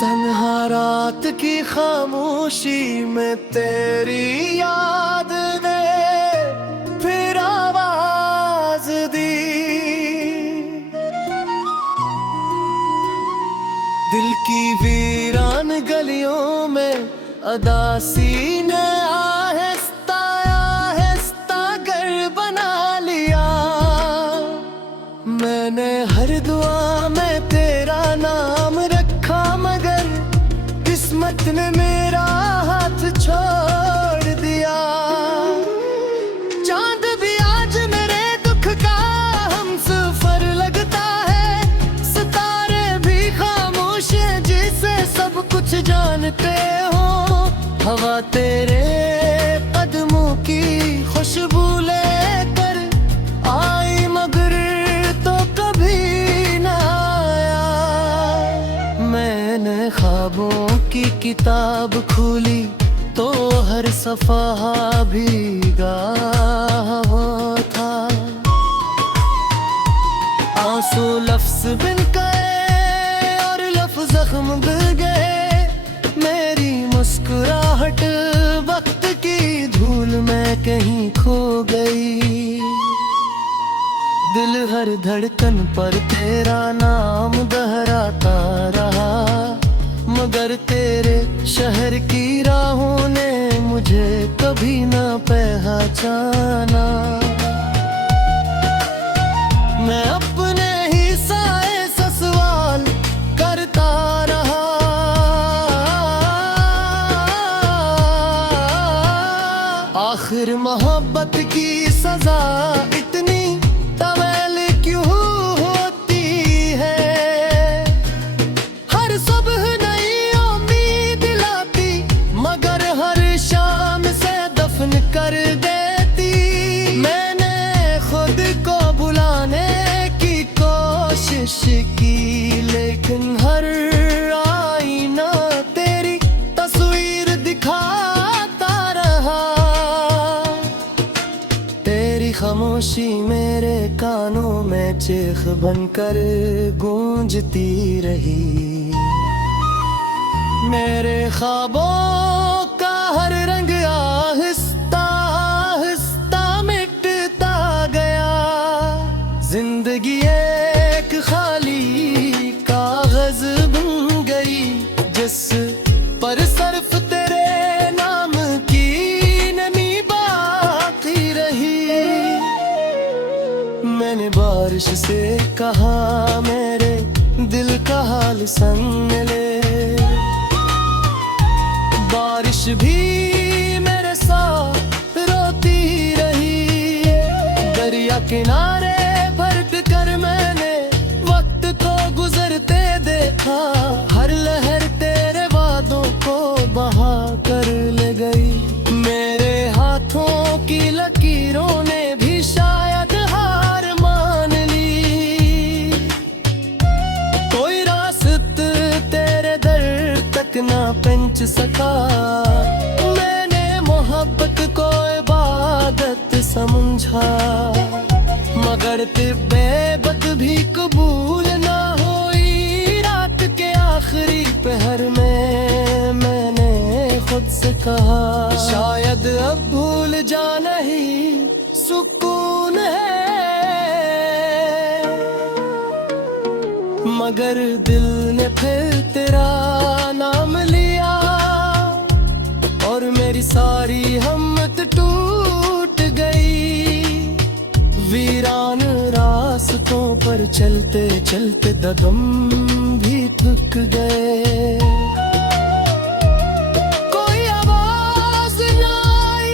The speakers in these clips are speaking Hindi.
तन्हा रात की खामोशी में तेरी याद ने फिर आवाज दी। दिल की वीरान गलियों में अदासी ने आहिस्ता आहिस्ता घर बना लिया। मैंने हर दुआ में तेरा नाम रखा, मगर किस्मत ने मेरा हाथ छोड़ दिया। चांद भी आज मेरे दुख का हम सफर लगता है, सितारे भी खामोश हैं जिसे सब कुछ जानते हो। हवा तेरे कदमों की खुशबू लेकर आई, मगर तो कभी ना आया। मैंने ख्वाबों की किताब खोली तो हर सफ़हा भीगा हुआ था। आंसू लफ्ज़ बिन गए और लफ्ज़ ज़ख्म बिल गए। मेरी मुस्कुराहट वक्त की धूल में कहीं खो गई। दिल हर धड़कन पर तेरा नाम दोहराता रहा, मगर तेरे शहर की राहों ने मुझे कभी ना पहचाना। मैं अपने ही साए से सवाल करता रहा। आखिर मोहब्बत की सजा इतनी तवेल क्यों होती है? हर सुबह नई उम्मीद लाती, मगर हर शाम से दफन कर देती। मैंने खुद को भुलाने की कोशिश की, लेकिन हर आईना तेरी तस्वीर दिखाता रहा। तेरी खामोशी मेरे कानों में चीख बनकर गूंजती रही। मेरे ख्वाबों का हर रंग आहिस्ता आहिस्ता मिटता गया। जिंदगी एक खाली कागज बन गई, जिस पर सिर्फ तेरे नाम की नमी बाकी रही। मैंने बारिश से कहा मेरे दिल का हाल संग ले। बारिश भी मेरे साथ रोती रही। दरिया किनारे बैठ कर मैंने वक्त को गुजरते देखा। हर लहर तेरे वादों को बहा कर ले गई। मेरे हाथों की लकीरों ने भी शायद हार मान ली। कोई रास्ता तेरे दर तक ना पहुंच सका। मैंने मोहब्बत को इबादत समझा, मगर बेबद भी कबूल ना हुई। रात के आखिरी पहर में मैंने खुद से कहा, शायद अब भूल जाना ही सुकून है। मगर दिल ने फिर तेरा नाम लिया, और मेरी सारी हिम्मत टूट गई। वीरान रास्तों पर चलते चलते कदम भी थक गए। कोई आवाज ना आई,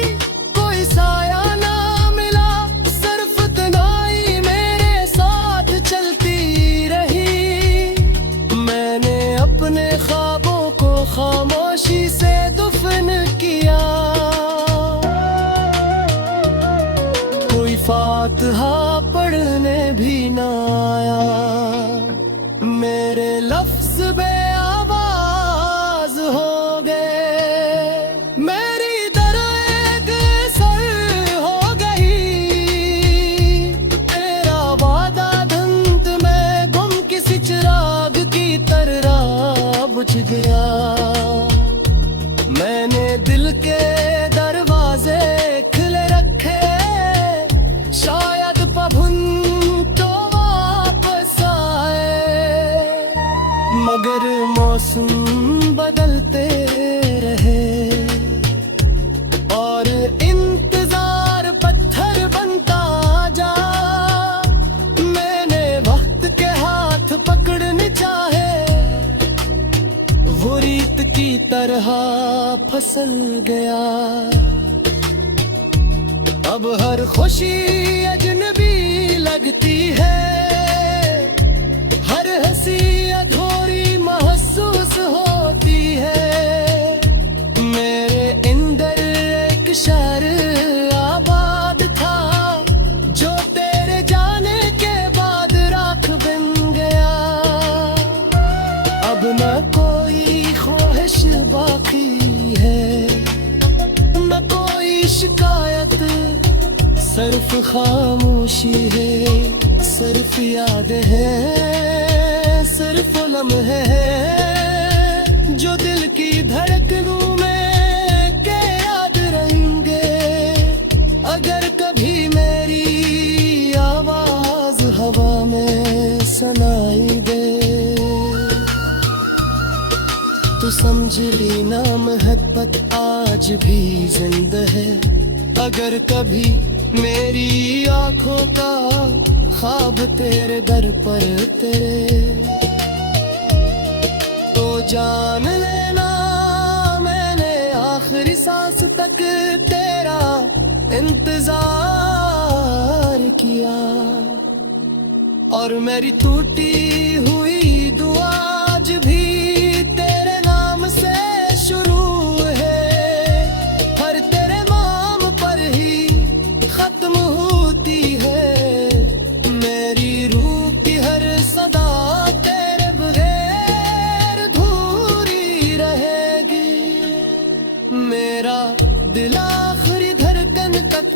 कोई साया ना मिला, सिर्फ तन्हाई मेरे साथ चलती रही। मैंने अपने ख्वाबों को खामोशी से दफन किया। कोई फातिहा पढ़ने भी ना आया। मेरे लफ्ज बेआवाज हो गए। मेरी दर्द सर हो गई। तेरा वादा धुंध में गुम किसी चिराग की तरह बुझ गई। मगर मौसम बदलते रहे और इंतजार पत्थर बनता जा। मैंने वक्त के हाथ पकड़ने चाहे, वो रीत की तरह फिसल गया। अब हर खुशी अजनबी लगती है, हर हंसी अधूरी महसूस होती है। मेरे अंदर एक शहर आबाद था, जो तेरे जाने के बाद राख बन गया। अब न कोई ख्वाहिश बाकी है, न कोई शिकायत, सिर्फ खामोशी है, सिर्फ याद है, सिर्फ लम्हे हैं जो दिल की धड़कनों में के याद रहेंगे। अगर कभी मेरी आवाज हवा में सुनाई दे, तो समझ ली ना मोहब्बत आज भी जिंदा है। अगर कभी मेरी आंखों का ख्वाब तेरे दर पर तेरे, तो जान लेना मैंने आखिरी सांस तक तेरा इंतजार किया। और मेरी टूटी हुई दुआ आज भी तेरे नाम से शुरू है, हर तेरे नाम पर ही खत्म होती है। मेरी रूह की हर सदा तेरे बगैर अधूरी रहेगी। मेरा दिल आखिरी धड़कन तक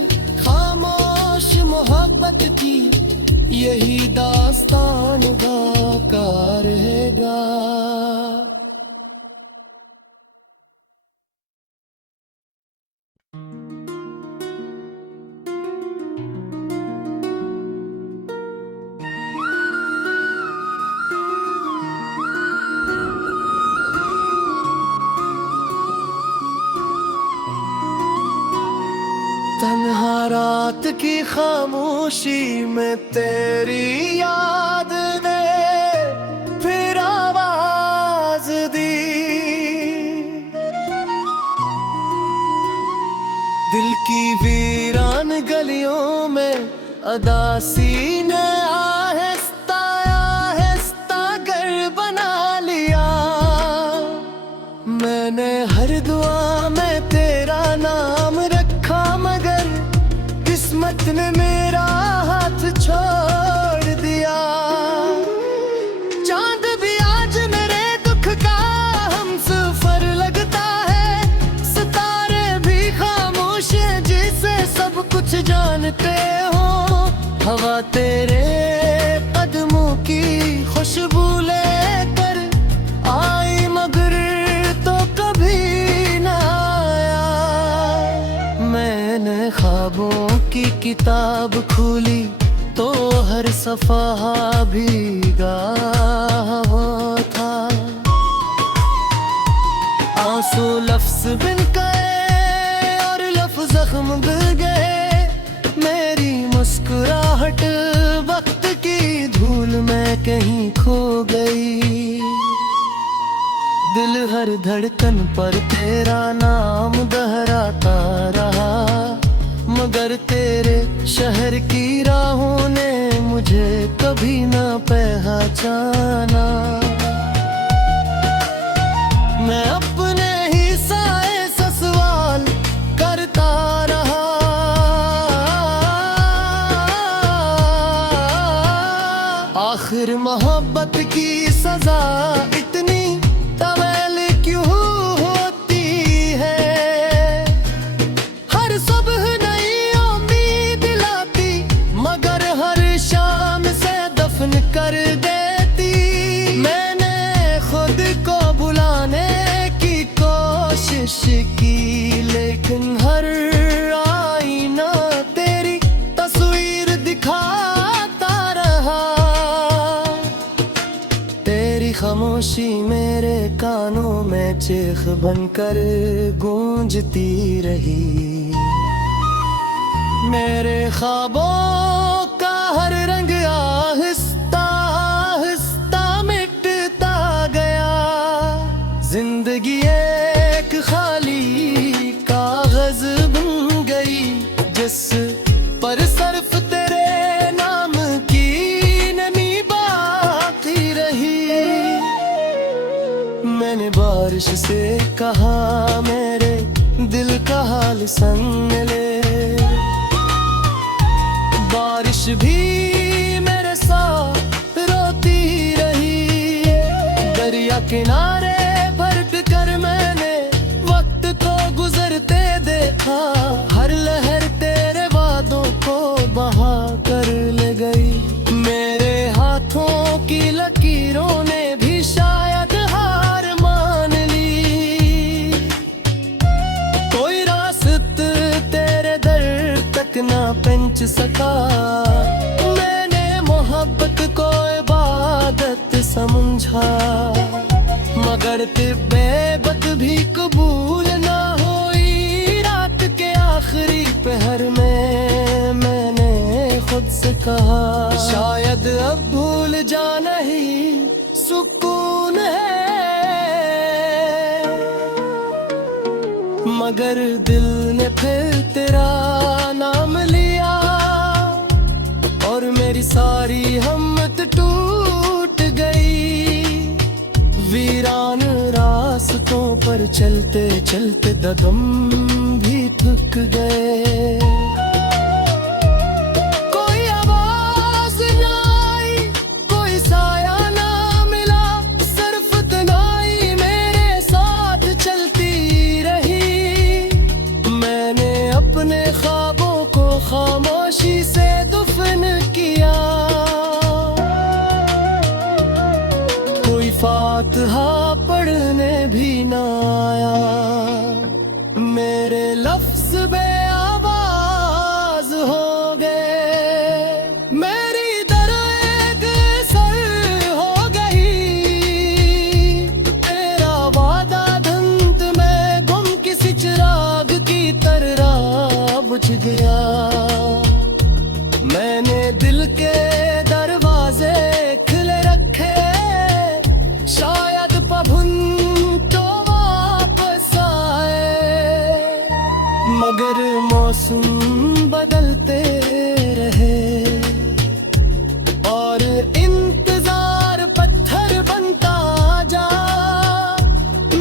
खामोश मोहब्बत की यही दास्तान गाता रहेगा। तन्हा रात की खामोशी में तेरी याद ने फिर आवाज दी। दिल की वीरान गलियों में अदासी ने आहिस्ता आहिस्ता घर बना लिया। मैंने हर दुआ में तेरा नाम रखा, मगर किस्मत ने मेरा हाथ छोड़ दिया। चांद भी आज मेरे दुख का हम सफर लगता है, सितारे भी खामोश हैं जिसे सब कुछ जानते हो। हवा तेरे कदमों की खुशबू लेकर आई, मगर तो कभी ना आया। मैंने ख्वाबों की किताब खोली तो हर सफ़हा भीगा हुआ था। आंसू लफ्ज़ बिन गए और लफ्ज़ ज़ख्म गिर गए। मेरी मुस्कुराहट वक्त की धूल में कहीं खो गई। दिल हर धड़कन पर तेरा नाम दोहराता रहा, मगर तेरे शहर की राहों ने मुझे कभी ना पहचाना। मैं अपने ही साए से सवाल करता रहा। आखिर मोहब्बत की सजा इतनी तवेल क्यों होती है। हर सुबह नई उम्मीद लाती, मगर हर शाम से दफन कर देती। मैं खामोशी मेरे कानों में चीख बनकर गूंजती रही। मेरे ख्वाबों का हर रंग आहिस्ता आहिस्ता मिटता गया। जिंदगी एक खाली कागज बन गई, जिस पर सिर्फ तेरे नाम की नमी बाकी रही। मैंने बारिश से कहा मेरे दिल का हाल संग ले। बारिश भी मेरे साथ रोती रही। दरिया किनारे बैठ कर मैंने वक्त को गुजरते देखा। हर लहर तेरे वादों को बहा कर ले गई। मेरे हाथों की लकीरों ने भी शायद हार मान ली। कोई रास्ता तेरे दर तक ना पहुंच सका। मैंने मोहब्बत को इबादत समझा, मगर बेबत भी कबूल ना हुई। रात के आखिरी पहर में मैंने खुद से कहा, शायद अब भूल जाना ही सुकून है। मगर दिल ने फिर तेरा नाम लिया और मेरी सारी हिम्मत टूट गई। वीरान रास्तों पर चलते चलते कदम भी थक गए। कोई आवाज ना आई, कोई साया ना मिला, सिर्फ तन्हाई मेरे साथ चलती रही। मैंने अपने ख्वाबों को खामोशी से दफन किया। कोई फातिहा पढ़ने भी ना आया। मेरे लफ्ज बेआवाज हो गए। मेरी दर्द सर हो गई। तेरा वादा धुंध में गुम किसी चिराग की तरह बुझ गया। मैंने दिल के दरवाजे खुले रखे, शायद पहुन तो वापस आए। मगर मौसम बदलते रहे और इंतजार पत्थर बनता जा।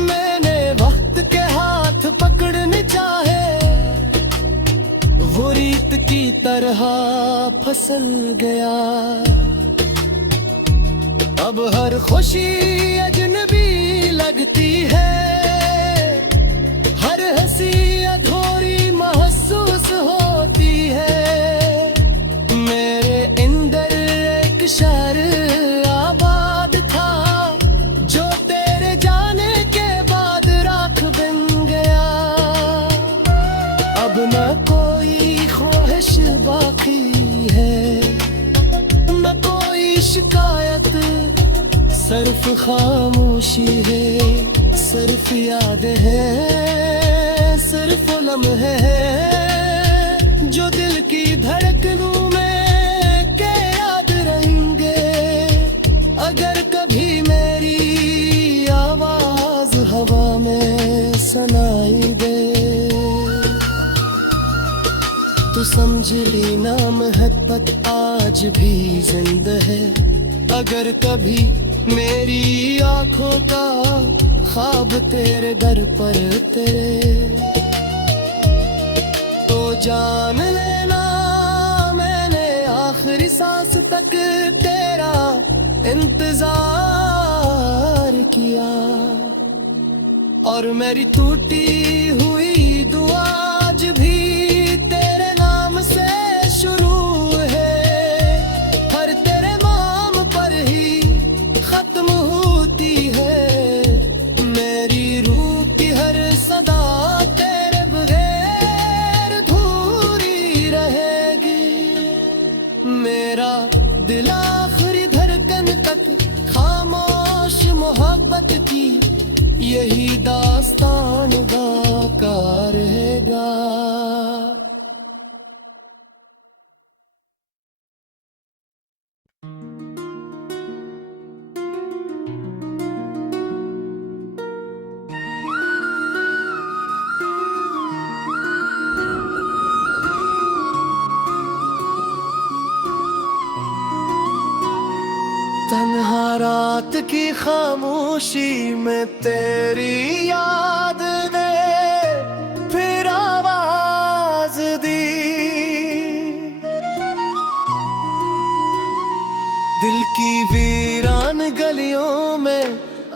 मैंने वक्त के हाथ पकड़ने चाहे, वो रीत की तरह फिसल गया। अब हर खुशी अजनबी लगती है, हर हंसी अधूरी महसूस होती है। मेरे अंदर एक शहर आबाद था, जो तेरे जाने के बाद राख बन गया। अब न कोई ख्वाहिश बाकी है, न कोई शिकायत, सिर्फ खामोशी है, सिर्फ याद है, सिर्फ लम्हे हैं जो दिल की धड़कनों में के याद रहेंगे। अगर कभी मेरी आवाज हवा में सुनाई दे, तो समझ ली नाम है पत आज भी जिंदा है। अगर कभी मेरी आंखों का ख्वाब तेरे दर पर तेरे, तो जान लेना मैंने आखिरी सांस तक तेरा इंतजार किया। और मेरी टूटी हुई दुआ आज भी तेरे नाम से शुरू है। हर तेरे नाम पर ही खत्म होती है। मेरी रूह की हर सदा तेरे बगैर अधूरी रहेगी। मेरा दिल आखिरी धड़कन तक खामोश मोहब्बत यही दास्तान का रहेगा। तन्हा रात की खामोशी में तेरी याद ने फिर आवाज दी। दिल की वीरान गलियों में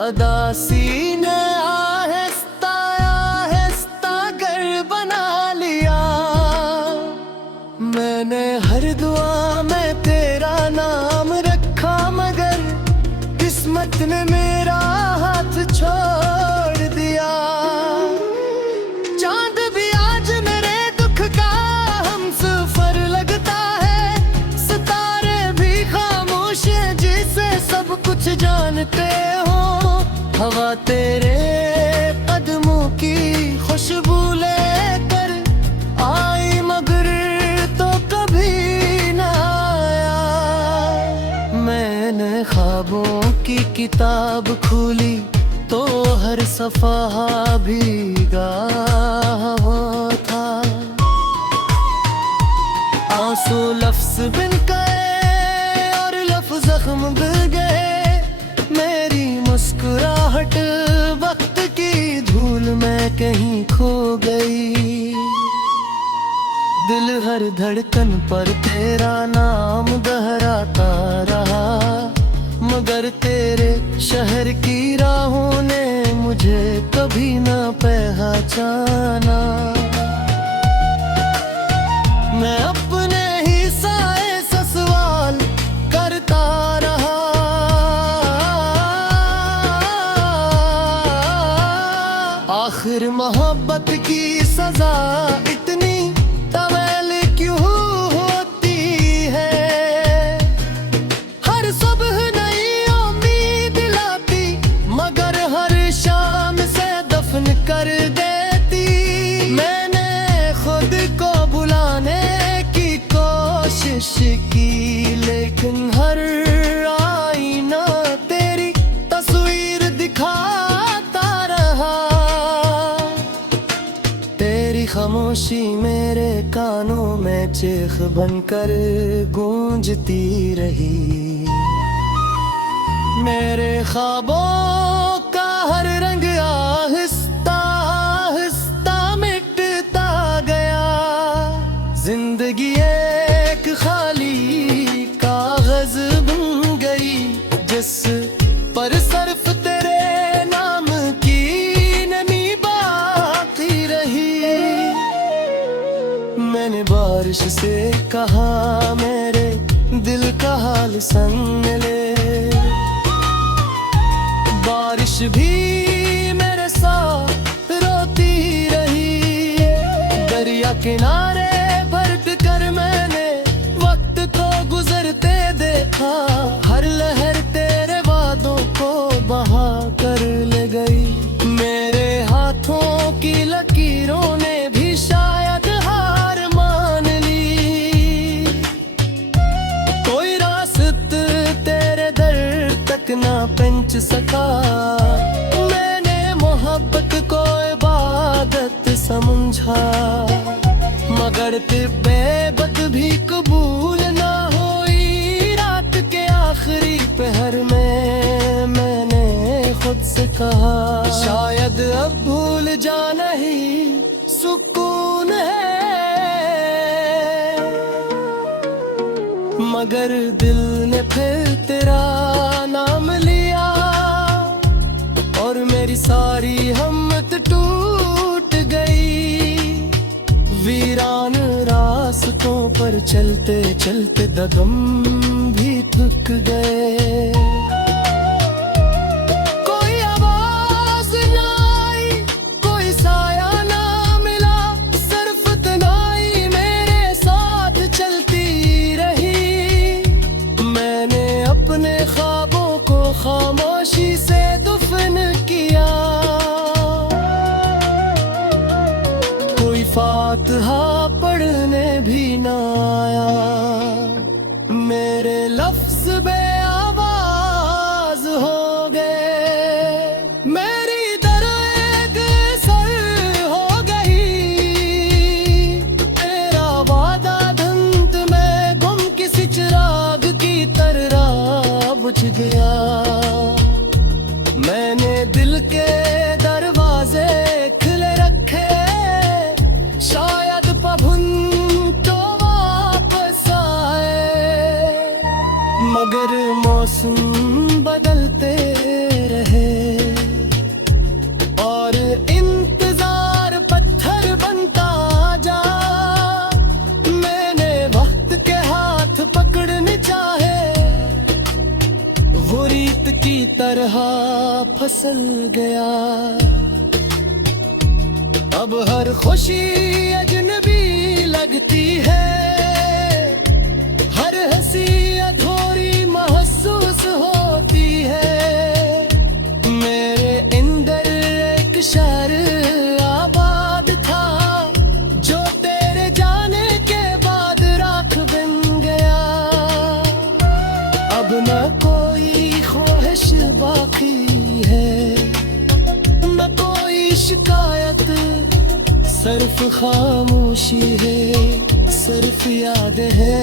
अदासी ने आहिस्ता आहिस्ता घर बना लिया। मैंने हर दुआ में तेरा नाम रखा, मगर किस्मत ने मेरा हाथ छोड़ दिया। चांद भी आज मेरे दुख का हम सफर लगता है। सितारे भी खामोश हैं जिसे सब कुछ जानते हो। हवा तेरे कदमों की खुशबू लेकर आई, मगर तो कभी ना आया। मैंने ख्वाबों की किताब खोली तो हर सफ़हा भीगा हुआ था। आंसू लफ्ज़ बिन गए और लफ्ज़ ज़ख्म बिल गए। मेरी मुस्कुराहट वक्त की धूल में कहीं खो गई। दिल हर धड़कन पर तेरा नाम दोहराता रहा, मगर तेरे शहर की राहों ने मुझे कभी ना पहचाना। मैं अपने ही साए से सवाल करता रहा। आखिर मोहब्बत की सजा इतनी तवेल क्यों होती है। हर सुबह नई उम्मीद लाती, मगर हर शाम से दफन कर देती। मैंने खुद को भुलाने की कोशिश की, लेकिन हर आईना तेरी तस्वीर दिखाता रहा। तेरी खामोशी मेरे कानों में चीख बनकर गूंजती रही। मेरे ख्वाबों का हर रंग आहिस्ता आहिस्ता मिटता गया। जिंदगी एक खाली कागज बन गई, जिस पर सिर्फ तेरे नाम की नमी बाकी रही। मैंने बारिश से कहा मेरे दिल का हाल संग ले। बारिश भी मेरे साथ रोती रही। दरिया किनारे बैठ कर मैंने वक्त को गुजरते देखा। हर लहर तेरे वादों को बहा कर ले गई। मेरे हाथों की लकीरों ने भी शायद हार मान ली। कोई रास्ता तेरे दर तक ना पहुंच सका। मैंने मोहब्बत को इबादत समझा, मगर तिब्बत भी कबूल ना हुई। रात के आखिरी पहर में मैंने खुद से कहा, शायद अब भूल जाना ही सुकून है। मगर दिल ने फिर तेरा नाम लिया, और मेरी सारी हिम्मत टूट गई। वीरान रास्तों पर चलते चलते कदम भी थक गए। कोई आवाज ना आई, कोई साया ना मिला, सिर्फ तन्हाई मेरे साथ चलती रही। मैंने अपने ख्वाबों को खामोशी से दफन किया। फातिहा पढ़ने भी ना आया। मेरे लफ्ज बेआवाज हो गए, मेरी दर्द सर हो गई। तेरा वादा धुंध में गुम किसी चिराग की तरह बुझ गया। मैंने दिल के दरवाजे खुले रखे, शायद पहुन तो वापस आए। मगर मौसम बदलते रहे और इंतजार पत्थर बनता जा। मैंने वक्त के हाथ पकड़ने चाहे, वो रीत की तरह फिसल गया। अब हर खुशी अजनबी लगती है, हर हंसी अधूरी महसूस होती है। मेरे अंदर एक शहर आबाद था, जो तेरे जाने के बाद राख बन गया। अब न कोई ख्वाहिश बाकी है, न कोई शिकायत, सिर्फ खामोशी है, सिर्फ याद है,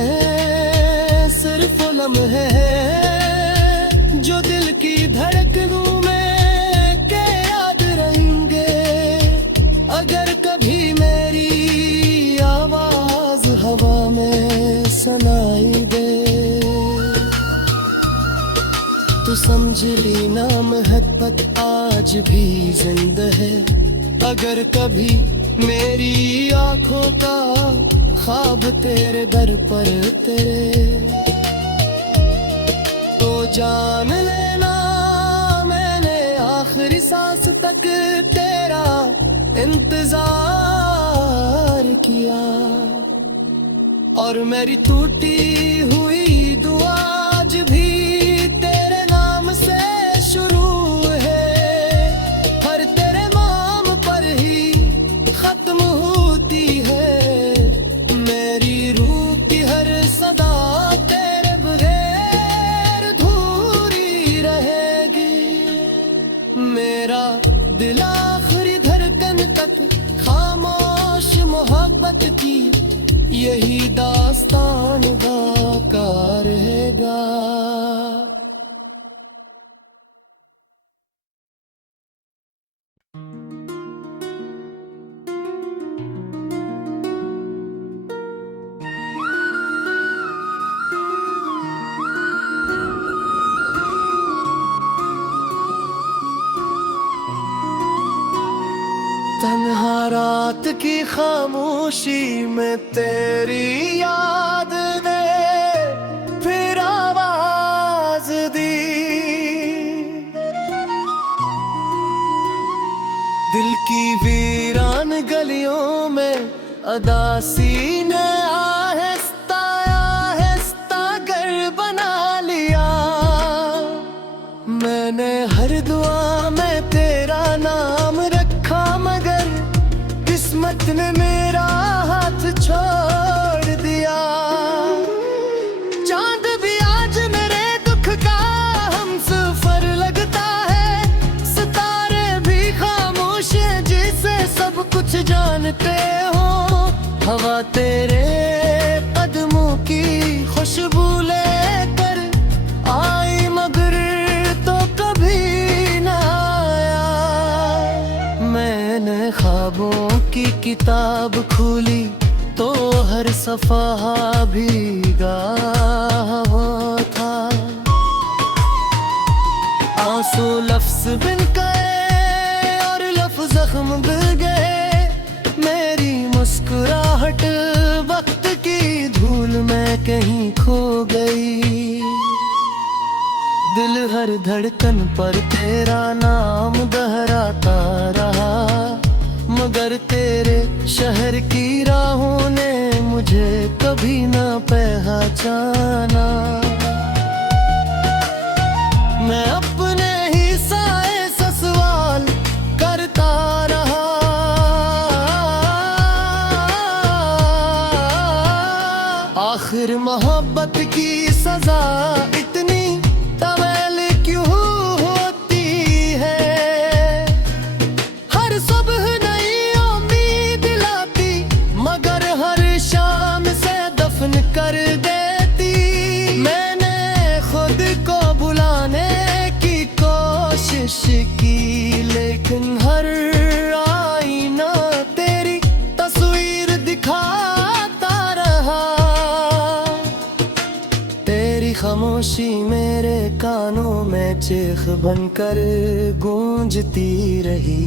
सिर्फ लम्हे हैं जो दिल की धड़कनों में के याद रहेंगे। अगर कभी मेरी आवाज हवा में सुनाई दे, तो समझ ली ना मोहब्बत आज भी जिंदा है। अगर कभी मेरी आंखों का ख्वाब तेरे दर पर तेरे, तो जान लेना मैंने आखिरी सांस तक तेरा इंतजार किया। और मेरी टूटी हुई दुआ आज भी तेरे नाम से शुरू है। हर तेरे नाम पर ही खत्म होती है। मेरी रूह की हर सदा तेरे बगैर अधूरी रहेगी। मेरा दिल आखिरी धड़कन तक खामोश मोहब्बत की यही दास्तान गाता रहेगा। तन्हा रात की खामोशी में तेरी याद ने फिर आवाज दी। दिल की वीरान गलियों में अदासी ने आहिस्ता आहिस्ता घर बना लिया। मैंने हर दुआ में तेरा नाम रखा, मगर किस्मत ने मेरा हाथ छोड़ दिया। चांद भी आज मेरे दुख का हम सफर लगता है। सितारे भी खामोश हैं जिसे सब कुछ जानते हो। हवा तेरे कदमों की खुशबू लेकर आई, मगर तो कभी ना आया। मैंने ख्वाबों की किताब खोली तो हर सफ़हा भीगा हुआ था। आंसू लफ्ज़ बिन गए और लफ्ज़ ज़ख्म बिल गए। मेरी मुस्कुराहट वक्त की धूल में कहीं खो गई। दिल हर धड़कन पर तेरा नाम दोहराता रहा, मगर तेरे शहर की राहों ने मुझे कभी ना पहचाना। मैं अपने ही साए से सवाल करता रहा। मैं चीख बनकर गूंजती रही।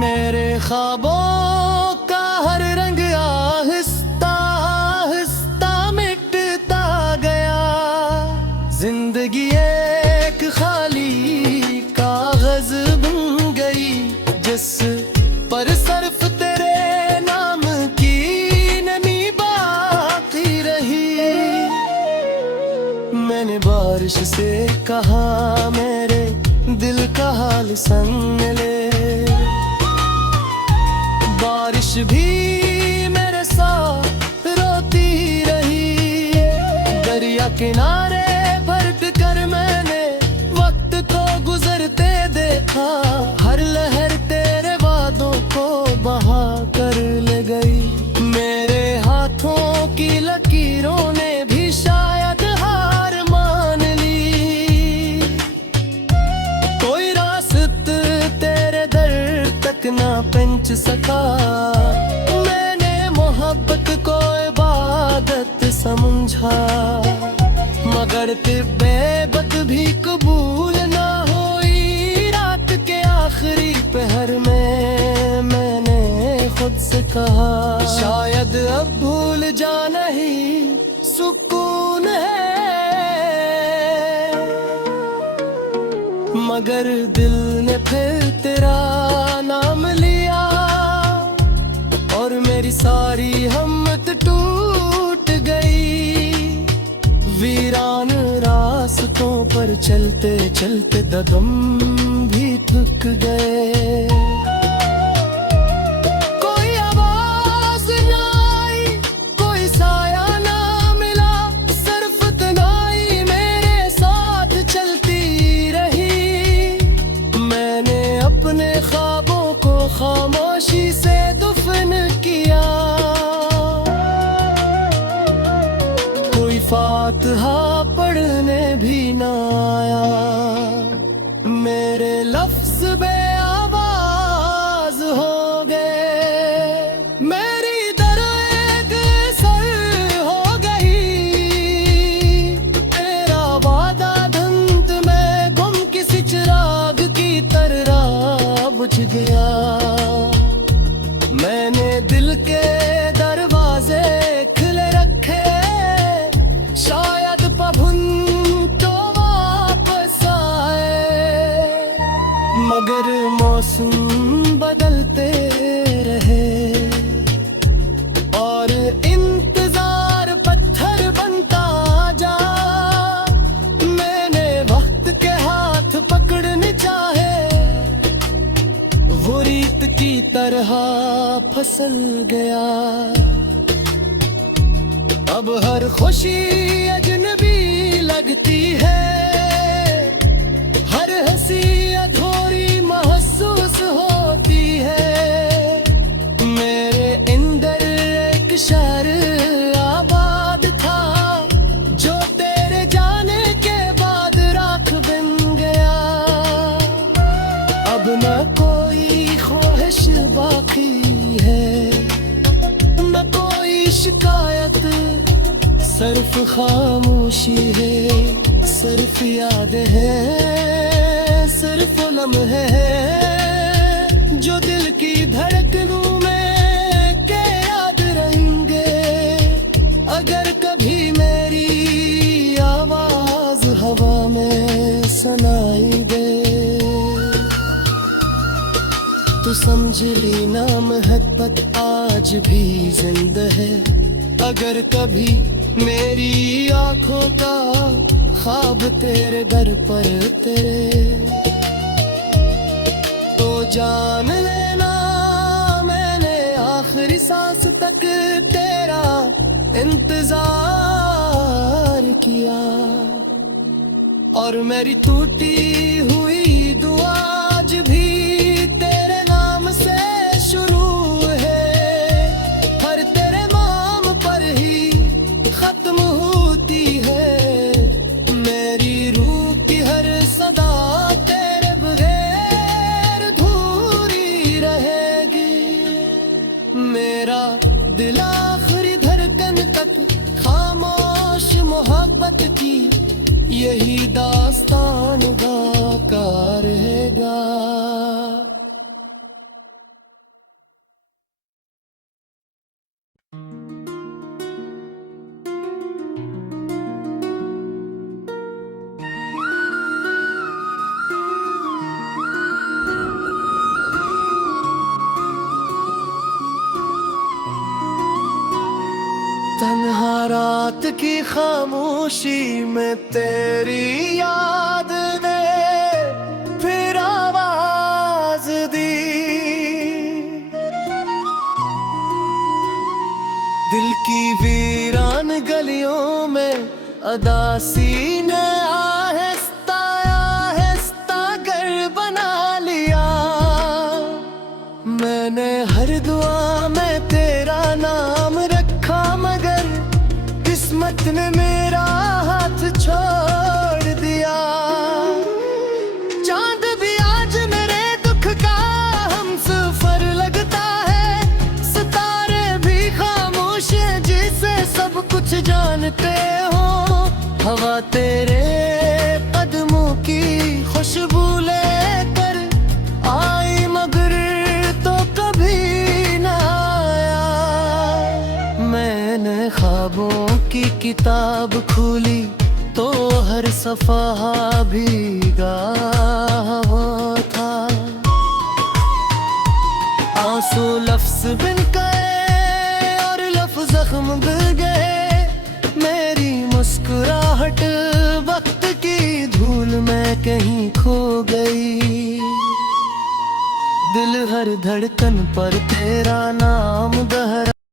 मेरे ख्वाबों का हर रंग आहिस्ता आहिस्ता मिटता गया। जिंदगी एक खाली कागज बन गई, जिस पर सिर्फ तेरे नाम की नमी बाकी रही। मैंने बारिश से कहा मेरे दिल का हाल संग ले। बारिश भी मेरे साथ रोती रही। दरिया किनारे बैठ कर मैंने वक्त को गुजरते देखा। हर लहर तेरे वादों को बहा कर ले गई। मेरे हाथों की लकीरों ने भी शायद हार मान ली। कोई रास्ता तेरे दर तक ना पहुंच सका। मैंने मोहब्बत को इबादत समझा, मगर तिब्बत भी कबूल ना हुई। रात के आखिरी पहर में मैंने खुद से कहा, शायद अब भूल जाना ही सुकून है। मगर दिल ने फिर तेरा नाम लिया और मेरी सारी हिम्मत टूट गई। वीरान रास्तों पर चलते चलते कदम भी थक गए। कोई आवाज ना आई, कोई साया ना मिला, सिर्फ तन्हाई मेरे साथ चलती रही। मैंने अपने ख्वाबों को खामोशी से दफन किया। कोई फातिहा पढ़ने भी ना आया। मेरे लफ्ज बेआवाज हो गए। मेरी दर्द सर हो गई। तेरा वादा धुंध में गुम किसी चिराग की तरह बुझ गया। मैंने दिल के दरवाजे खुले रखे, शायद पहुन तो वापस आए। मगर मौसम बदलते रहे और इंतजार पत्थर बनता जा। मैंने वक्त के हाथ पकड़ने चाहे, वो रीत की तरह फिसल गया। अब हर खुशी अजनबी लगती है, हर हंसी अधूरी महसूस होती है। मेरे अंदर एक शहर आबाद था, जो तेरे जाने के बाद राख बन गया। अब न कोई ख्वाहिश बाकी है, न कोई शिकायत, सिर्फ खामोशी है, सिर्फ याद है, सिर्फ लम्हे हैं जो दिल की धड़कनों में के याद रहेंगे। अगर कभी मेरी आवाज हवा में सुनाई दे, तो समझ ली ना मोहब्बत आज भी जिंदा है। अगर कभी मेरी आंखों का ख्वाब तेरे दर पर तेरे, तो जान लेना मैंने आखिरी सांस तक तेरा इंतजार किया। और मेरी टूटी हुई दुआ आज भी तेरे नाम से शुरू है। हर तेरे नाम पर ही खत्म होती है। मेरी रूह की हर सदा तेरे बगैर अधूरी रहेगी। मेरा दिल आखिरी धड़कन तक खामोश मोहब्बत की यही रात की खामोशी में तेरी याद ने फिर आवाज दी। दिल की वीरान गलियों में अदासी ने आहिस्ता आहिस्ता घर बना लिया। मैंने हर दुआ में तेरा नाम रखा, मगर किस्मत ने मेरा हाथ छोड़ दिया। चांद भी आज मेरे दुख का हम सफर लगता है, सितारे भी खामोश हैं जिसे सब कुछ जानते हो। हवा तेरे कदमों की खुशबू लेकर आई, मगर तो कभी ना आया। मैंने ख्वाबों की किताब खोली तो हर सफ़हा भीगा हुआ था। आंसू लफ्ज़ बिन गए और लफ्ज़ ज़ख्म बिल गए। मेरी मुस्कुराहट वक्त की धूल में कहीं खो गई। दिल हर धड़कन पर तेरा नाम